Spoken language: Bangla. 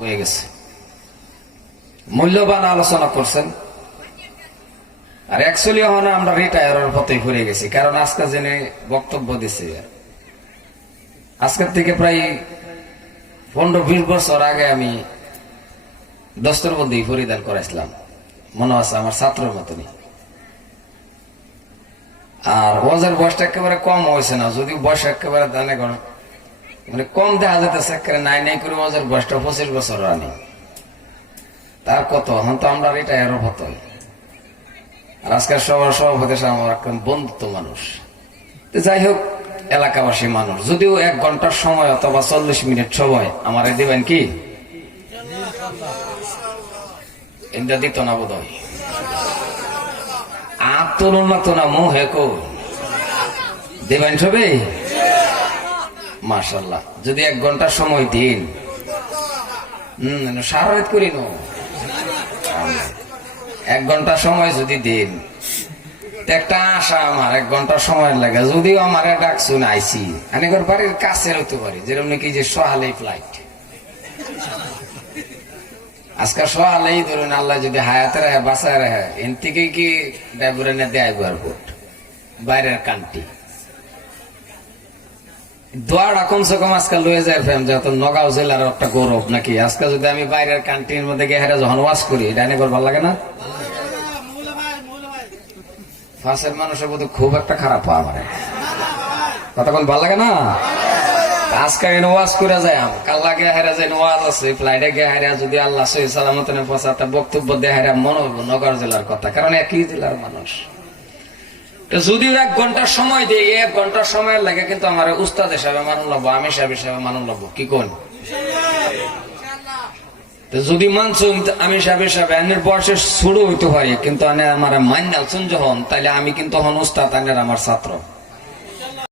হয়ে গেছে। মূল্যবান আলোচনা করছেন। আর অ্যাকচুয়ালি এখন আমরা রিটায়ারের পথে ঘুরে গেছি, কারণ আজকে জেনে বক্তব্য দিছে। আজকের থেকে প্রায় 15-20 বছর আগে আমি দস্তরবন্দি পরিধান করেছিলাম, মনে আছে আমার ছাত্রের মতনই। আর ওয়াজের বয়সটা একেবারে কম হয়েছে না, যদিও বয়স একেবারে মানে কম দেখা যেতেছে, একেবারে নাই করে ওয়াজের বয়সটা 25 বছর রানি। তার কত এখন তো আমরা রিটায়ারের পথে। আর আজকের সবার সভাপতি আমার একদম বন্ধুত্ব মানুষ। যাই হোক, এলাকাবাসী মানুষ, যদিও 1 ঘন্টার সময় অথবা 40 মিনিট সময় আমার দিবেন কি এটা দিত না বোধ হয়। আর তরুণ না তো না মোহে কো দেবেন সবে মাশাল্লাহ। যদি 1 ঘন্টার সময় দিন, সারা রাত করি না, 1 ঘন্টা সময় যদি দিন, একটা আশা আমার 1 ঘন্টা সময় লাগে। যদিও আমার ডাকছুন আইসি আমি বাড়ির কাছে হতে পারি, যেরকম নাকি যে সহালেই ফ্লাইট আজকাল সহালেই ধরুন, আল্লাহ যদি হায়াতে রাখে বাঁচায় রাখে, এন থেকে কি ড্রাইভারে না দেয় এয়ারপোর্ট বাইরের কান্ট্রি দোয়াটা কমসে কম আজকাল লয়ে যায় ফ্যাম, যত নগাঁও জেলার একটা গৌরব নাকি। আজকাল যদি আমি বাইরের কান্ট্রির মধ্যে গিয়ে হেরা যখন ওয়াজ করি, এটা নিয়ে ভালো লাগে না? ফাঁসের মানুষের মধ্যে খুব একটা খারাপ হয় আমার কতক্ষণ ভালো লাগে না। আজকে ওয়াজ করে যায়, কাল লাগে হেরা যে ওয়াজ আছে ফ্লাইটে গিয়ে হেরা যদি আল্লাহ সহি সালামত পৌঁছাতে বক্তব্য দেয়, হেরা মনে হইব নগর জেলার কথা, কারণ একই জেলার মানুষ। যদিও 1 ঘন্টার সময় দিই, 1 ঘন্টার সময় লাগে, কিন্তু আমার উস্তাদ হিসাবে মানুষ লাগবো, আমি সাহেব হিসাবে মানুষ লাগবো। কি কোন যদি মানছুন আমি সাহেব হিসাবে আনের বয়সে শুরু হইতে পারি, কিন্তু আমার মান্যালছুন যখন, তাইলে আমি কিন্তু হন উস্তাদ, আনের আমার ছাত্র।